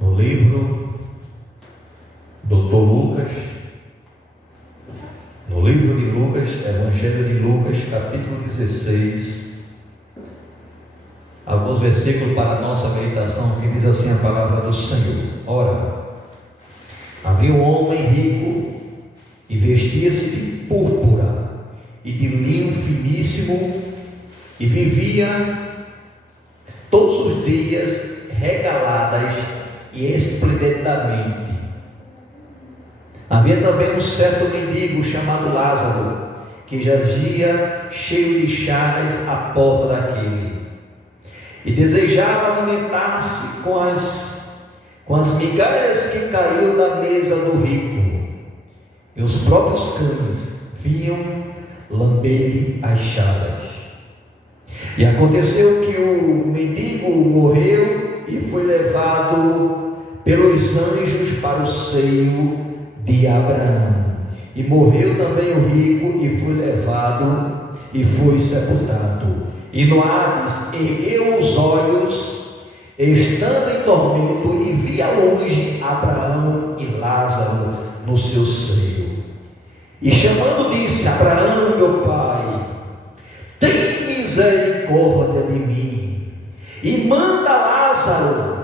no livro Dr. Lucas, no livro de Lucas, Evangelho de Lucas, capítulo 16, alguns versículos para a nossa meditação, que diz assim a palavra do Senhor. Ora, havia um homem rico e vestia-se de púrpura e de linho finíssimo e vivia todos os dias regaladas e esplendidamente. Havia também um certo mendigo chamado Lázaro, que jazia cheio de chagas à porta daquele, e desejava alimentar-se com as migalhas que caíam da mesa do rico, e os próprios cães vinham lamber-lhe as chagas. E aconteceu que o mendigo morreu e foi levado pelos anjos para o seio de Abraão. E morreu também o rico e foi levado e foi sepultado. E no Hades ergueu os olhos, estando em tormento, e via longe Abraão e Lázaro no seu seio. E chamando disse: Abraão, meu pai, tem misericórdia de mim, e manda Lázaro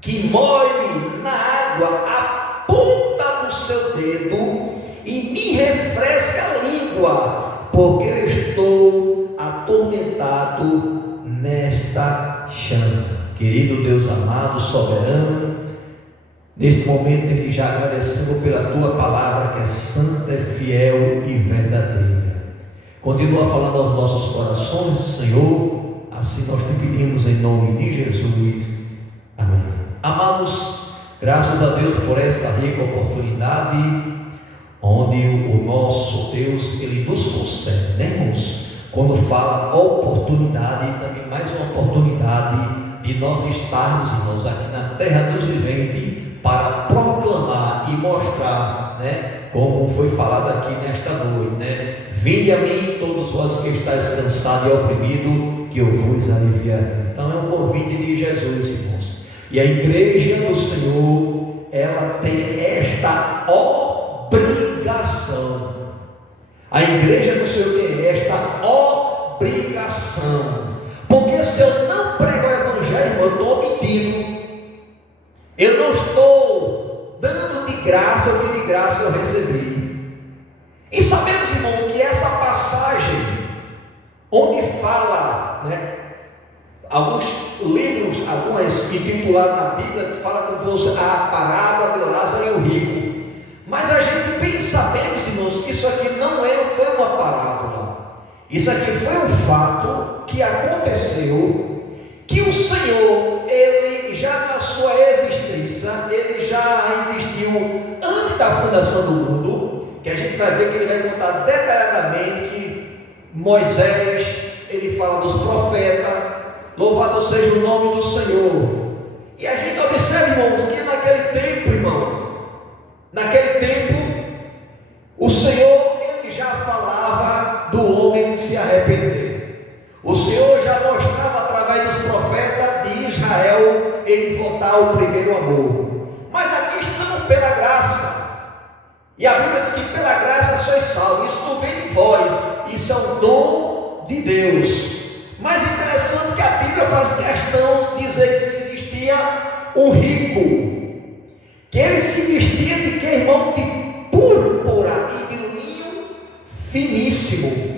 que molhe na água a ponta do seu dedo e me refresque a língua, porque eu estou atormentado nesta chama. Querido Deus amado, soberano, neste momento desde já agradecendo pela tua palavra, que é santa, é fiel e verdadeira. Continua falando aos nossos corações, Senhor, assim nós te pedimos em nome de Jesus. Amém. Amados, graças a Deus por esta rica oportunidade, onde o nosso Deus, Ele nos concede, né, irmãos? Quando fala oportunidade, também mais uma oportunidade de nós estarmos, irmãos, aqui na terra dos viventes, para proclamar e mostrar, né, como foi falado aqui nesta noite, né? Vinde a mim todos vós que estáis cansados e oprimidos, que eu vos aliviarei. Então é um convite de Jesus, irmãos. E a igreja do Senhor, ela tem esta obrigação. A igreja do Senhor tem esta obrigação. Porque se eu não prego o evangelho, eu estou mentindo. Eu não estou dando de graça o que de graça eu recebi. E sabemos, irmão, que essa passagem, onde fala, né, alguns livros, algumas intituladas na Bíblia, que fala como fosse a parábola de Lázaro e o rico. Mas a gente bem sabemos, irmãos, que isso aqui não foi uma parábola. Isso aqui foi um fato que aconteceu, que o Senhor, Ele já na sua existência, Ele já existiu antes da fundação do mundo, que a gente vai ver que Ele vai contar detalhadamente que Moisés, ele fala dos profetas, louvado seja o nome do Senhor. E a gente observa, irmãos, que naquele tempo, o Senhor, Ele já falava do homem de se arrepender. O Senhor já mostrava através dos profetas de Israel, ele voltar ao primeiro amor. Mas aqui estamos pela graça. E a Bíblia diz que pela graça sois salvos. Isso não vem de vós, isso é um dom de Deus. Mas interessante que a Bíblia faz questão de dizer que existia um rico, que ele se vestia de que, irmão? De púrpura e de linho finíssimo.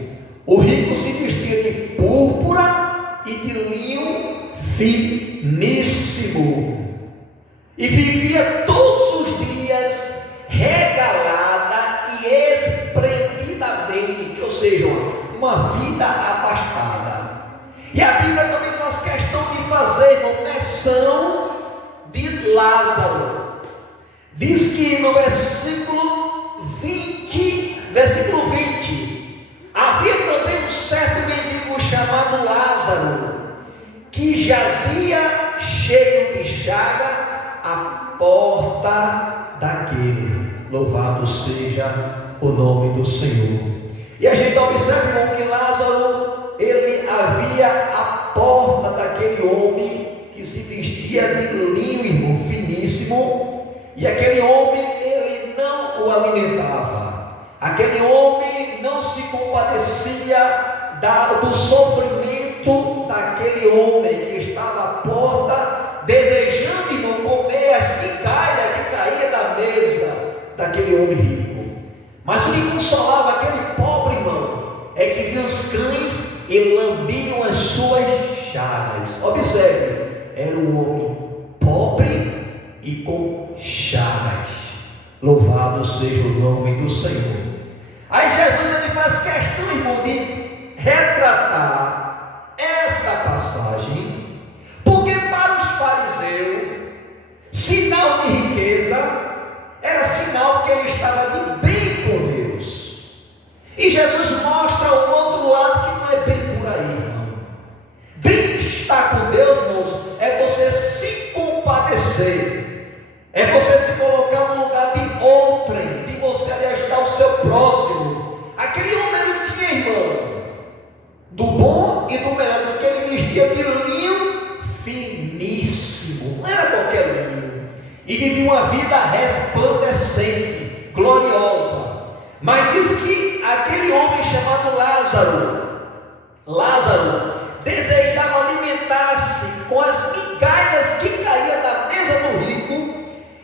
O rico se vestia de púrpura e de linho finíssimo, e vivia todos os dias regalada e esplendidamente, ou seja, uma vida abastada. E a Bíblia também faz questão de fazer uma menção de Lázaro. Diz que no versículo 20, havia também um certo mendigo chamado Lázaro, que jazia cheio de chaga à porta daquele. Louvado seja o nome do Senhor. E a gente observa, irmão, que Lázaro, ele havia à porta daquele homem que se vestia de linho, irmão, fininho, finíssimo, e aquele homem, ele não o alimentava. Aquele homem não se compadecia do sofrimento daquele homem que estava à porta, desejando, irmão, comer as migalhas que caía da mesa daquele homem rico. Mas o que consolava aquele pobre, irmão, é que via os cães e lambiam as suas chagas. Observe, era um homem pobre e com chagas. Louvado seja o nome do Senhor. Aí Jesus, ele faz questão, irmão, de retratar esta passagem, porque para os fariseus, sinal de riqueza era sinal que ele estava de bem com Deus. E Jesus mostra o outro lado que não é bem por aí, irmão. Bem estar com Deus, irmãos, é você se compadecer, é você se colocar no lugar de outrem, de você ajudar o seu próximo. Aquele homem, ele tinha, irmão, do bom e do melhor, diz que ele vestia de linho finíssimo, não era qualquer linho, e vivia uma vida resplandecente, gloriosa. Mas diz que aquele homem chamado Lázaro desejava alimentar-se com as migalhas que caíam da mesa do rico,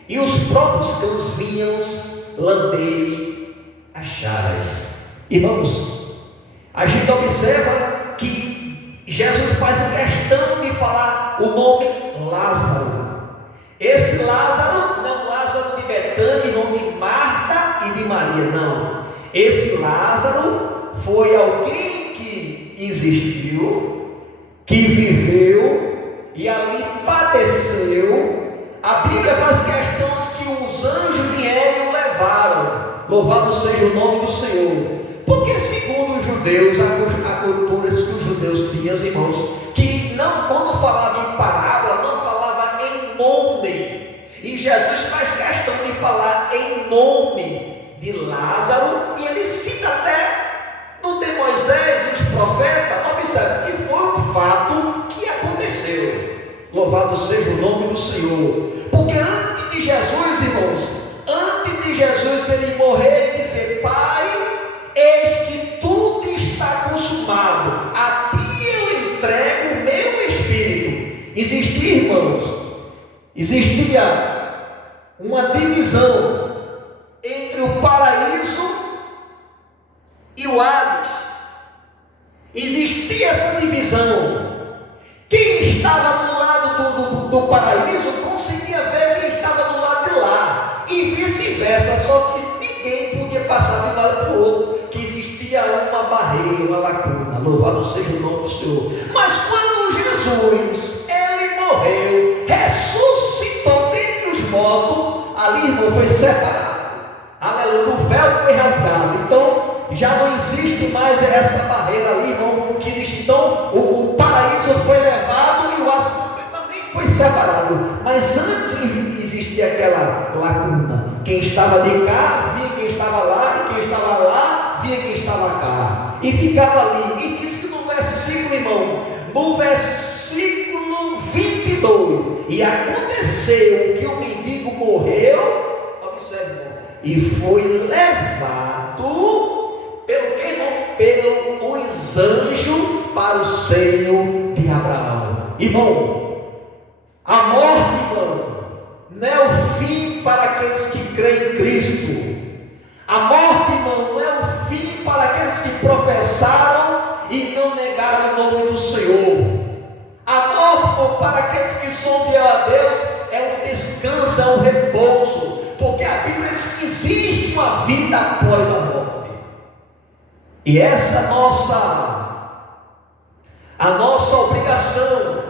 e os próprios cães vinham lamber as chagas. Irmãos, a gente observa que Jesus faz questão de falar o nome Lázaro. Esse Lázaro, não Lázaro de Betânia, não de Marta e de Maria, não. Esse Lázaro foi alguém que existiu, que viveu e ali padeceu. A Bíblia faz questões que os anjos vieram e o levaram. Louvado seja o nome do Senhor. Porque segundo os judeus, a cultura que os judeus tinham, irmãos, que não, quando falava em parábola, não falava em nome. E Jesus faz questão de falar em nome de Lázaro, e ele cita até no de Moisés e os profetas. Observe que foi um fato que aconteceu. Louvado seja o nome do Senhor. Porque antes de Jesus, irmãos, antes de Jesus ele morrer e dizer: Pai, eis que tudo está consumado, a ti eu entrego o meu espírito. Existia, irmãos, uma divisão entre o paraíso e o Hades. Existia essa divisão. Quem estava do lado do paraíso conseguia ver quem estava do lado de lá, e vice-versa, só que ninguém podia passar de um lado para o outro, que existia uma barreira, uma lacuna. Louvado seja o nome do Senhor. Mas quando Jesus, ele morreu, ressuscitou dentre os mortos, ali, irmão, foi separado. Aleluia, o véu foi rasgado. Então já não existe mais essa barreira ali, irmão, que existe. Então o paraíso foi levado e o Hades completamente foi separado. Mas antes existia aquela lacuna. Quem estava de cá via quem estava lá, e quem estava lá via quem estava cá, e ficava ali. E diz que no versículo, irmão, no versículo 22, e aconteceu que o mendigo morreu, observe, irmão, e foi levado pelo que, irmão? Pelos anjos para o seio de Abraão. Irmão, a morte, irmão, não é o fim para aqueles que creem em Cristo. A morte, irmão, não é o fim para aqueles que professaram e não negaram o nome do Senhor. A morte, irmão, para aqueles que são fiéis a Deus, é um descanso, é um repouso, porque a Bíblia diz que existe uma vida após a morte. E essa é a nossa obrigação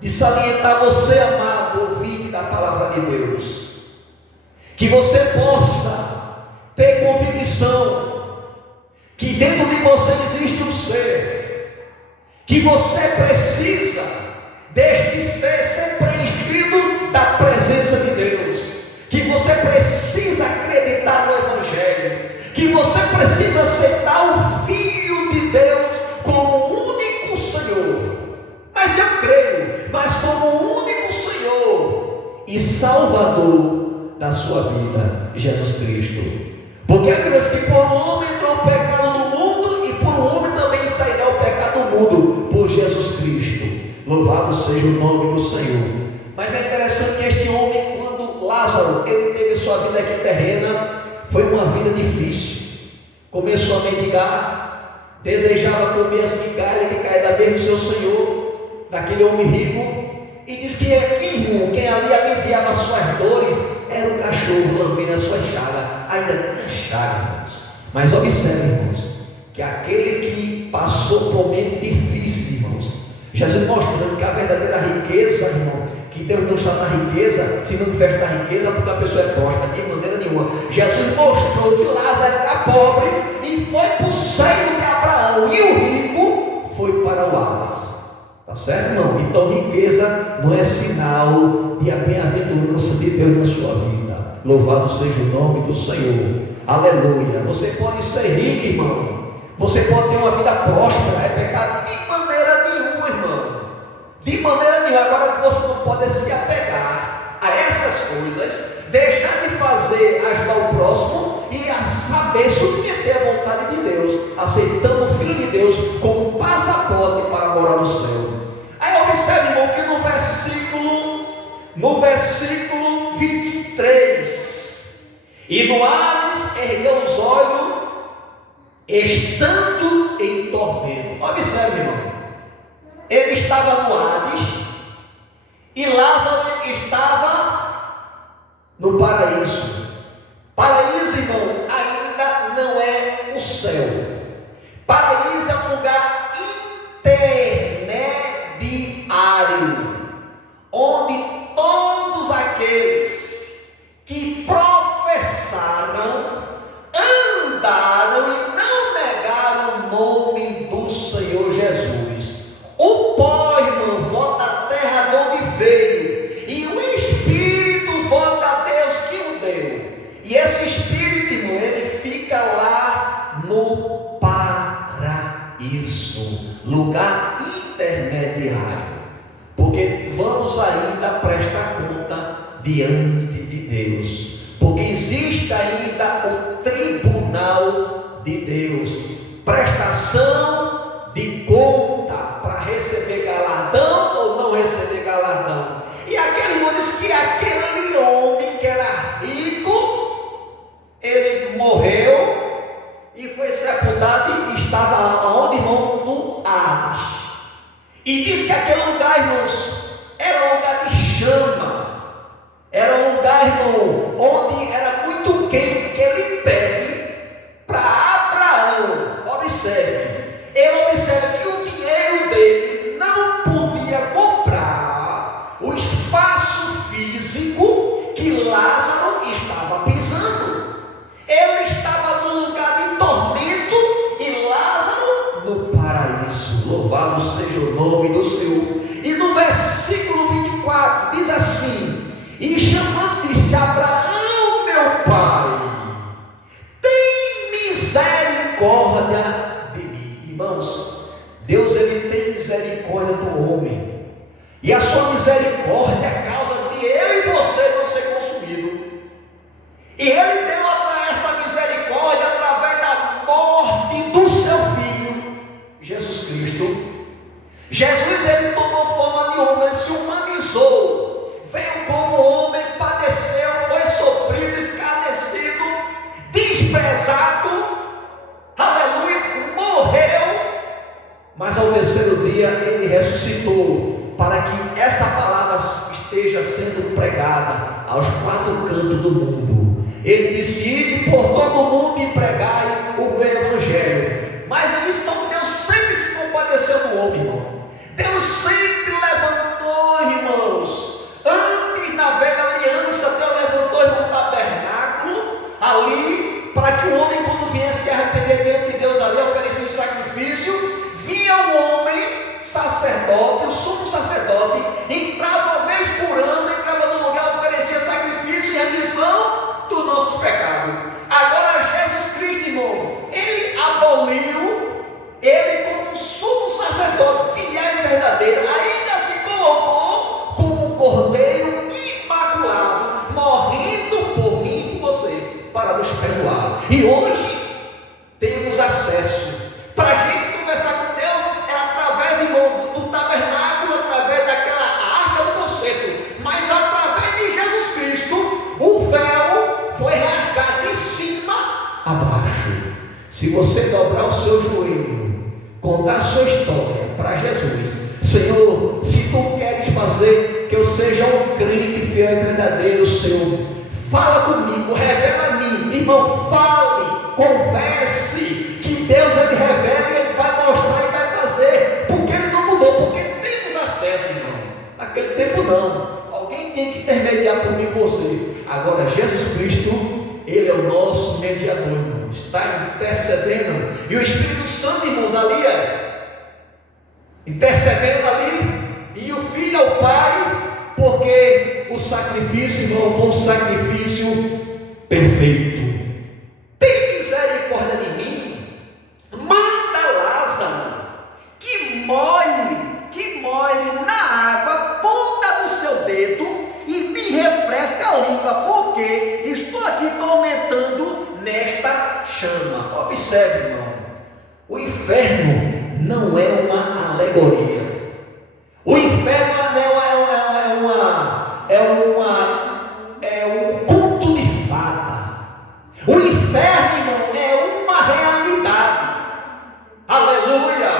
de salientar você, amado ouvinte da palavra de Deus, que você possa ter convicção que dentro de você existe um ser, que você precisa deste ser preenchido da presença de Deus, que você precisa acreditar no Evangelho, que você precisa aceitar o Filho de Deus como o único Senhor. Mas eu creio, mas como o único Senhor e Salvador da sua vida, Jesus Cristo. Porque a Bíblia diz que por um homem entrou o pecado no mundo, e por um homem também sairá o pecado do mundo, por Jesus Cristo. Louvado seja o nome do Senhor. Mas é interessante que este homem, quando Lázaro, ele teve sua vida aqui terrena, foi uma vida difícil. Começou a mendigar, desejava comer as migalhas que caíam da mesa do seu senhor, daquele homem rico, e diz que quem ali aliviava as suas dores era o cachorro lambendo a sua chaga. Ainda tinha chaga, irmãos. Mas observe, irmãos, que aquele que passou por momentos difíceis, irmãos, Jesus mostrando que a verdadeira riqueza, irmão, que Deus não está na riqueza, se manifesta na riqueza, porque a pessoa é próspera, de maneira nenhuma. Jesus mostrou que Lázaro era pobre e foi para o seio de Abraão, e o rico foi para o Hades. Tá certo, irmão? Então riqueza não é sinal de a bem-aventurança de Deus na sua vida. Louvado seja o nome do Senhor. Aleluia. Você pode ser rico, irmão. Você pode ter uma vida próspera. É pecado de maneira nenhuma, irmão. De maneira nenhuma. Agora você não pode se apegar a essas coisas, deixar de fazer, ajudar o próximo e a saber submeter a vontade de Deus, aceitando o Filho de Deus como passaporte para morar no céu. Aí observe, irmão, que no versículo 23, e no Hades ergueu os olhos, estando em tormento. Observe, irmão, ele estava no Hades e Lázaro estava no paraíso. Paraíso, irmão, ainda não é o céu. Paraíso é um lugar intermediário, onde todos aqueles que professaram, andaram e não negaram o nome do Senhor Jesus. O pó, irmão, volta à terra de onde veio, e o Espírito volta a Deus que o deu. E esse Espírito, irmão, ele fica lá no paraíso, lugar intermediário. Porque vamos ainda prestar conta diante de Deus, porque existe ainda o tribunal de Deus, prestação de conta para receber galardão ou não receber galardão. E aquele irmão diz que aquele homem que era rico, ele morreu e foi sepultado e estava aonde, irmão? No Hades. E diz que aquele lugar, irmãos, era um lugar de chama, era um lugar, irmão, onde era muito quente, que ele pede para Abraão. Observe, ele observa que o dinheiro dele não podia comprar o espaço físico que Lázaro estava pisando. Ele estava num lugar de tormento e Lázaro no paraíso. Louvado seja o nome do Senhor. E no versículo 24 diz assim: e chamando disse: Abraão, meu pai, tem misericórdia de mim. Irmãos, Deus, ele tem misericórdia do homem, e a sua misericórdia é a causa de eu e você não ser consumido. E ele deu essa misericórdia através da morte do seu Filho Jesus Cristo. Jesus, ele tomou forma de homem, ele se humanizou, veio como homem, padeceu, foi sofrido, escarnecido, desprezado, aleluia, morreu, mas ao terceiro dia ele ressuscitou, para que essa palavra esteja sendo pregada aos quatro cantos do mundo. Ele disse: ide por todo o mundo e pregai o meu evangelho. Mas isso, então, Deus sempre se compadeceu do homem, irmão. Deus sempre levantou, irmãos, antes na velha aliança, Deus levantou, irmão, um tabernáculo ali, para que o homem, quando viesse se arrepender diante de Deus ali, oferecia um sacrifício, via o homem, sacerdote, o sumo sacerdote, entrava uma vez por ano, entrava no lugar, oferecia sacrifício e remissão do nosso pecado. Agora Jesus Cristo, irmão, jejuar. E hoje temos acesso. Para a gente conversar com Deus é através, irmão, do tabernáculo, através daquela arca do concerto. Mas através de Jesus Cristo, o véu foi rasgado de cima a baixo. Se você dobrar o seu joelho, contar a sua história para Jesus: Senhor, se tu queres fazer que eu seja um crente fiel e verdadeiro, Senhor, fala comigo, revela a mim. Irmão, fale, converse, que Deus ele revela e ele vai mostrar e vai fazer, porque ele não mudou, porque temos acesso, irmão. Naquele tempo não, alguém tem que intermediar por mim e você. Agora Jesus Cristo, ele é o nosso mediador, irmão, está intercedendo, e o Espírito Santo, irmãos, ali intercedendo ali, e o Filho ao Pai, porque o sacrifício, irmão, foi um sacrifício perfeito. Tem misericórdia de mim, manda Lázaro que molhe na água a ponta do seu dedo e me refresca a língua, porque estou aqui tormentando nesta chama. Observe, irmão, o inferno não é uma alegoria. O inferno é um conto de fada. O inferno, irmão, é uma realidade. Aleluia!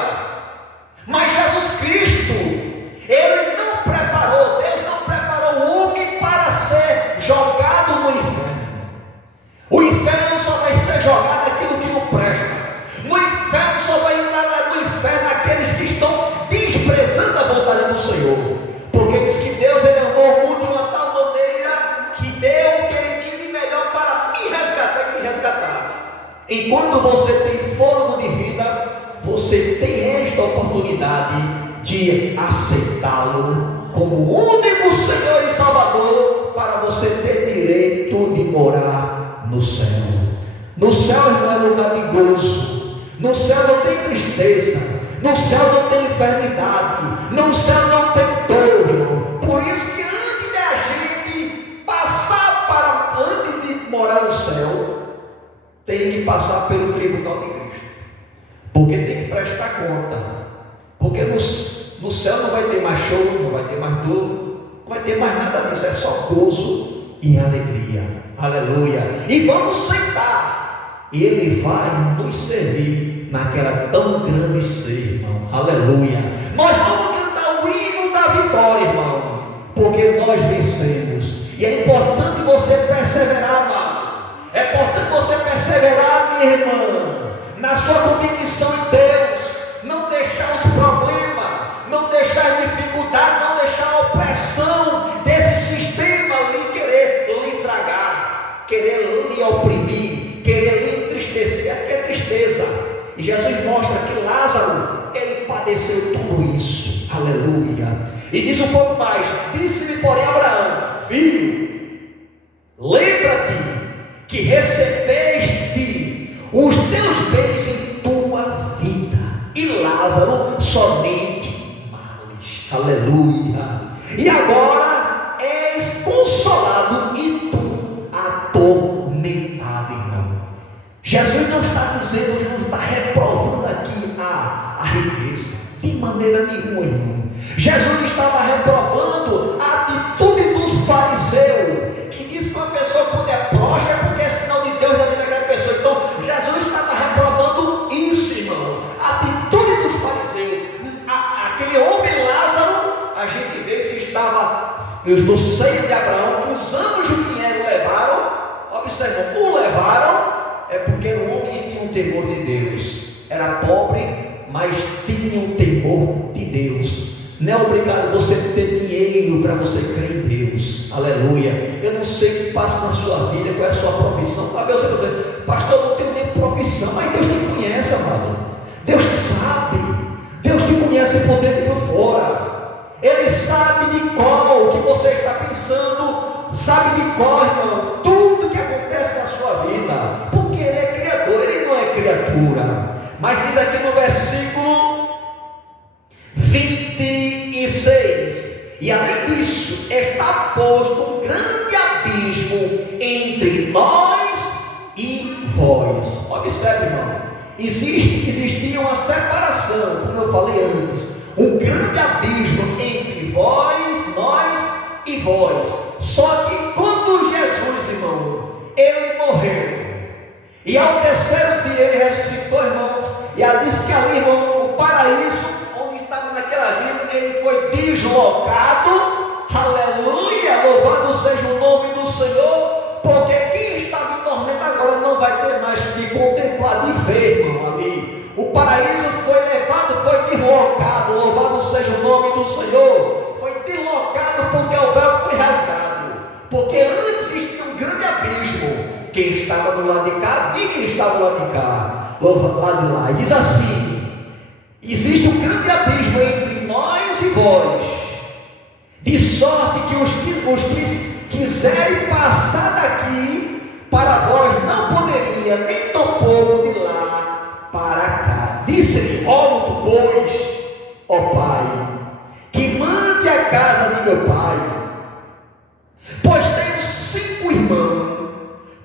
Mas Jesus Cristo, ele não preparou, Deus não preparou o homem para ser jogado no inferno. O inferno só vai ser jogado aquilo que não presta. No inferno só vai entrar no inferno aqueles que estão desprezando a vontade do Senhor, porque diz que Deus ele amou o mundo de uma tal maneira que deu o que ele tinha de melhor para me resgatar e me resgatar. Enquanto você tem fôlego de vida, você tem esta oportunidade de aceitá-lo como único Senhor e Salvador, para você ter direito de morar no céu. No céu, irmão, é lugar de gozo. No céu não tem tristeza, no céu não tem enfermidade, no céu não tem dor, irmão. Por isso que antes de a gente passar antes de morar no céu, tem que passar pelo tribunal de Cristo, porque tem que prestar conta, porque no céu não vai ter mais choro, não vai ter mais dor, não vai ter mais nada disso, é só gozo e alegria. Aleluia. E vamos sentar, e Ele vai nos servir naquela tão grande ceia, irmão. Aleluia. Nós vamos cantar o hino da vitória, irmão, porque nós vencemos. E é importante você perseverar, amado. É importante você perseverar, minha irmã, na sua convicção em Deus. Não deixar os problemas, não deixar a dificuldade, não deixar a opressão desse sistema ali querer lhe tragar, querer lhe oprimir, querer lhe entristecer. Aqui é tristeza. E Jesus mostra que Lázaro, ele padeceu tudo isso. Aleluia. E diz um pouco mais: disse-lhe, porém, Abraão: filho, lembra-te que recebeste os teus bens em tua vida, e Lázaro somente males. Aleluia. E agora és consolado e tu atormentado, irmão. Jesus não está dizendo, ele não está reprovando aqui a riqueza, de maneira nenhuma, irmão. Jesus estava reprovando a atitude dos fariseus, que diz que uma pessoa quando é próspera é porque é sinal de Deus na vida daquela pessoa. Então Jesus estava reprovando isso, irmão, a atitude dos fariseus. Aquele homem Lázaro, a gente vê se estava no seio de Abraão, que os anjos vieram e levaram. Observa, o levaram é porque era um homem que tinha um temor de Deus. Era pobre, mas tinha um temor de Deus. Não é obrigado você ter dinheiro para você crer em Deus. Aleluia. Eu não sei o que passa na sua vida, qual é a sua profissão. Talvez você dizer, pastor, eu não tenho nem profissão, mas Deus te conhece, amado. Deus sabe. Deus te conhece por dentro e por fora. Ele sabe de qual o que você está pensando, sabe de qual, irmão, tudo que acontece na sua vida, porque Ele é Criador, Ele não é criatura. Mas diz aqui no versículo 26: e além disso, está posto um grande abismo entre nós e vós. Observe, irmão, existia uma separação, como eu falei antes, um grande abismo entre vós, nós e vós. Só que quando Jesus, irmão, ele morreu, e ao terceiro dia ele ressuscitou, irmãos, e ela disse que ali, irmão, o paraíso, onde estava naquela vida, ele foi deslocado. Aleluia, louvado seja o nome do Senhor, porque quem estava em tormento agora não vai ter mais que contemplar, de ver, irmão, ali. O paraíso foi levado, foi deslocado, louvado seja o nome do Senhor. Foi deslocado porque o véu foi rasgado, porque antes existia um grande abismo. Quem estava do lado de cá, vi quem estava do lado de cá, lá de lá. E diz assim: existe um grande abismo entre nós e vós, de sorte que os que quiserem passar daqui para vós não poderia, nem tampouco de lá para cá. Disse-lhe: rogo, pois, ó Pai, que mande a casa de meu pai, pois tenho 5 irmãos,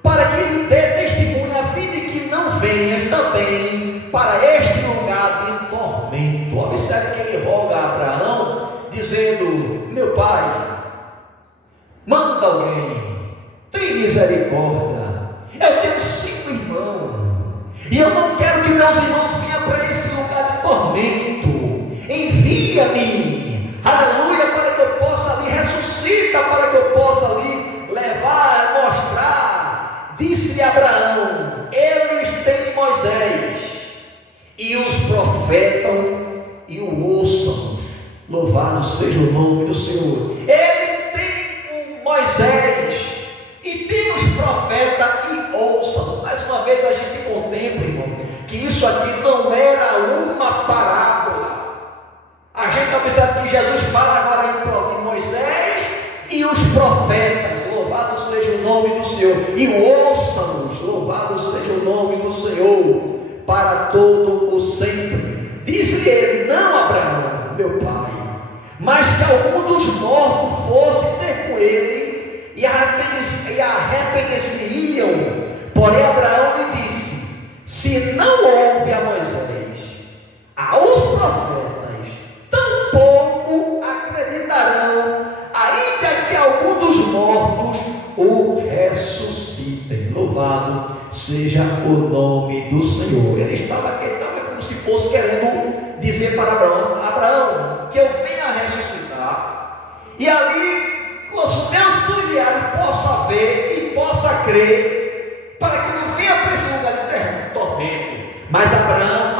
para que lhe dê testemunho, a fim de que não venhas também para este lugar de tormento. Observe que ele roga a Abraão, dizendo: meu pai, manda alguém, tem misericórdia, eu tenho 5 irmãos, e eu não quero que meus irmãos venham para esse lugar de tormento. Envia-me, aleluia, para que eu possa ali, ressuscita para que eu possa ali levar, mostrar. Disse-lhe Abraão: eles têm Moisés e os profetas, e o ouçam. Louvado seja o nome do Senhor. Ele tem o Moisés e tem os profetas, e ouçam. Mais uma vez a gente contempla, irmão, que isso aqui não era uma parábola. A gente observa que Jesus fala agora em Moisés e os profetas. Louvado seja o nome do Senhor. E ouçam-nos, louvado seja o nome do Senhor, para todo o sempre. Diz-lhe ele: não, Abraão, meu pai, mas que algum dos mortos fosse ter com ele, e arrependeriam. Porém Abraão lhe disse: se não houve a Moisés, aos profetas, tampouco acreditarão, ainda que algum dos mortos o ressuscitem. Louvado seja o nome do Senhor. Ele estava como se fosse querendo dizer para Abraão: Abraão, que eu venha ressuscitar, e ali os meus familiares possam ver e possam crer, para que não venha para esse lugar de tormento. Mas Abraão,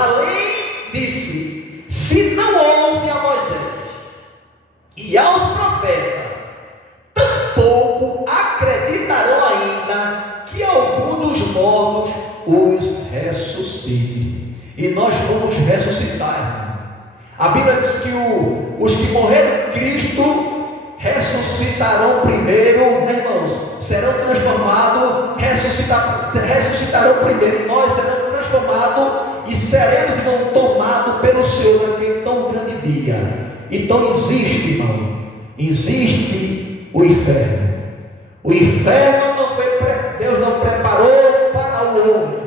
além disse: se não houve a Moisés e aos profetas, tampouco acreditarão ainda que algum dos mortos os ressuscite. E nós vamos ressuscitar, irmão. A Bíblia diz que os que morreram em Cristo ressuscitarão primeiro, né, irmãos? Serão transformados, ressuscitarão primeiro, e nós seremos transformados e seremos, irmão, tomados pelo Senhor naquele tão grande dia. Então existe, irmão, existe o inferno. O inferno não foi, Deus não preparou para o homem.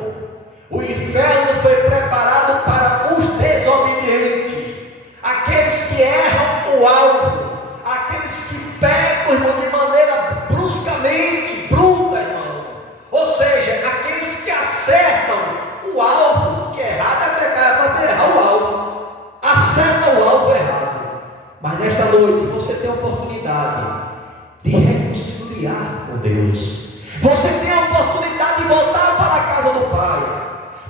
O inferno foi preparado para os desobedientes, aqueles que erram o alvo, aqueles que pecam, irmão, de maneira bruscamente, bruta, irmão. Ou seja, aqueles que acertam o alvo, que errado é pecar, para errar o alvo, acertam o alvo errado. Mas nesta noite você tem a oportunidade de reconciliar com Deus. Você tem a oportunidade de voltar para a casa do Pai.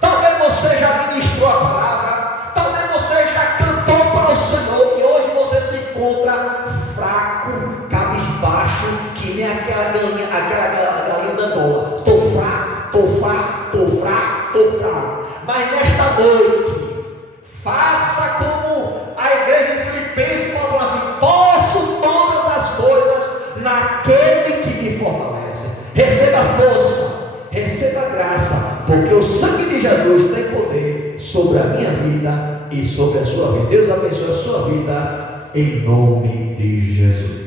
Talvez você já ministrou a palavra, talvez você já cantou para o Senhor, e hoje você se encontra fraco, cabisbaixo, que nem aquela galinha da Angola. Estou fraco. Mas nesta noite, faça como a igreja de Filipenses falou assim: posso todas as coisas naquele que me fortalece. Receba força, receba graça, porque o sangue de Jesus tem poder sobre a minha vida e sobre a sua vida. Deus abençoe a sua vida, em nome de Jesus.